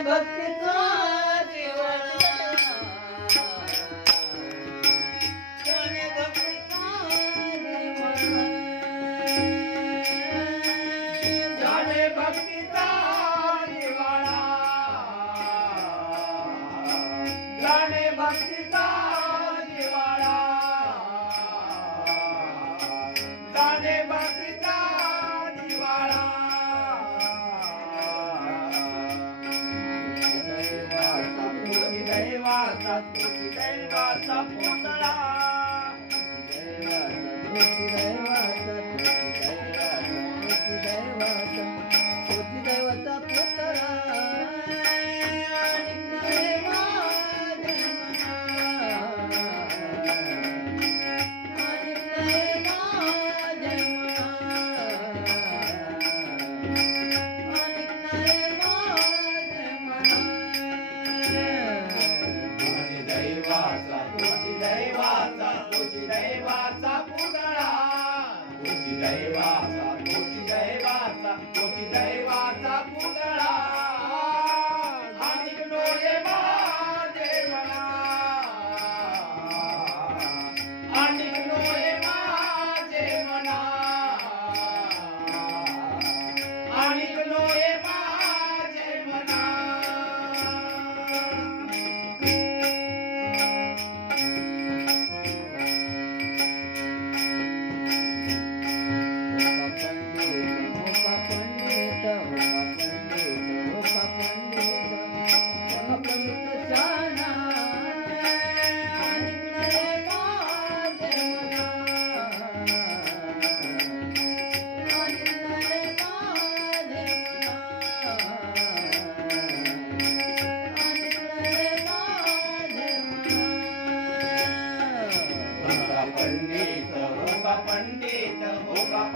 भक्तीचा दिवाळा गाणे भक्तीचा दिवाळा झाले भक्तीचा दिवाळा झाले भक्तीचा दिवाळा झाले भक्तीचा दिवाळा दैवाचा पुतळा दैवाचा पुतळा दैवाचा पुतळा दैवाचा पुतळा आणि डोळे माझे म्हणा आणि डोळे माझे म्हणा आणि डोळे माझे म्हणा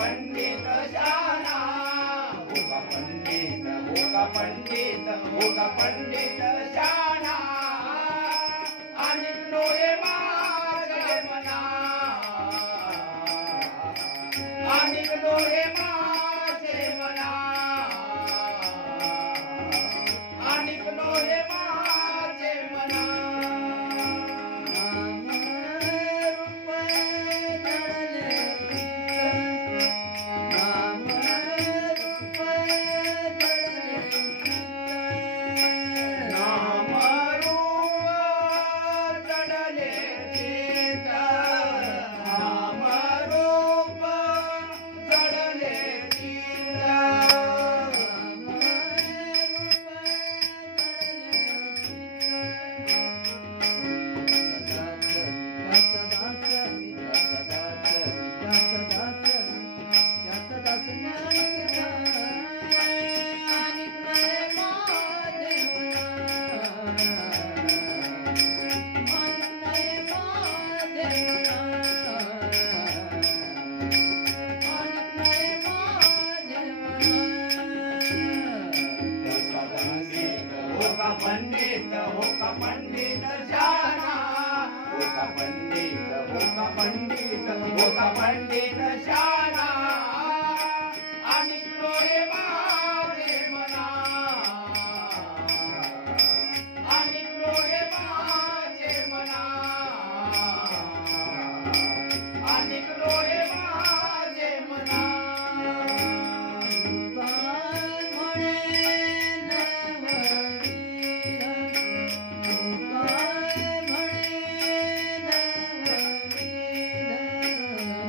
पंडित शाना पंडित शाना आणि डोळे माझे म्हणा आणि डोळे माझे म्हणा आणि डोळे माझे म्हणा पंडित शाना पंडित शाना आणि डोळे माझे म्हणा आणि डोळे माझे म्हणा आणि डोळे माझे म्हणा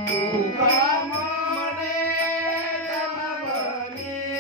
तुका म्हणे नववीर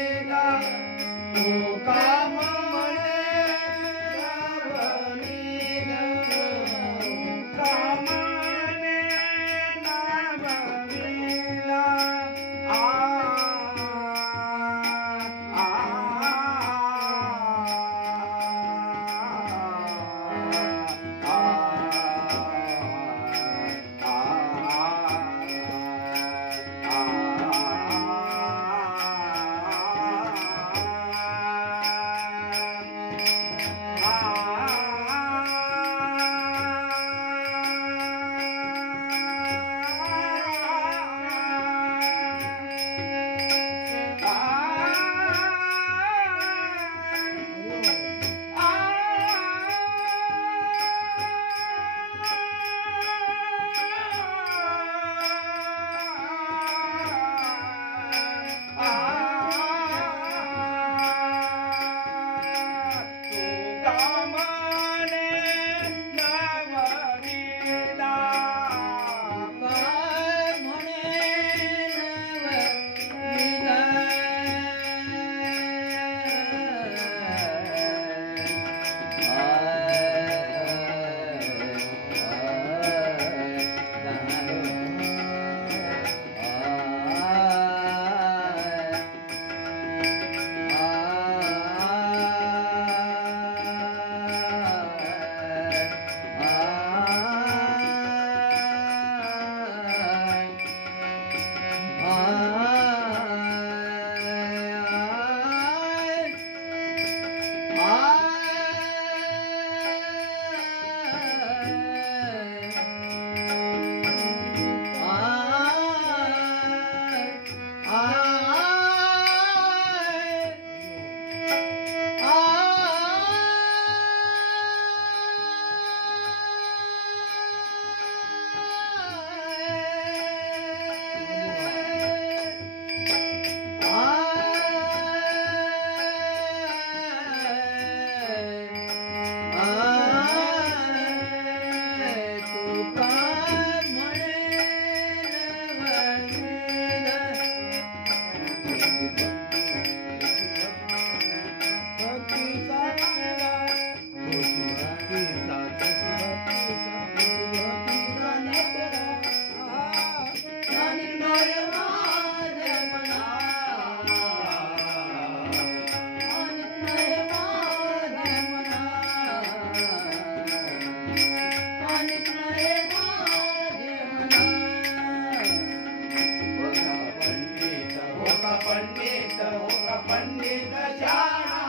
पंडित हो ग पंडित शाणा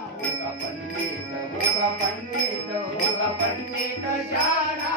हो ग पंडित हो ग पंडित हो ग पंडित शाणा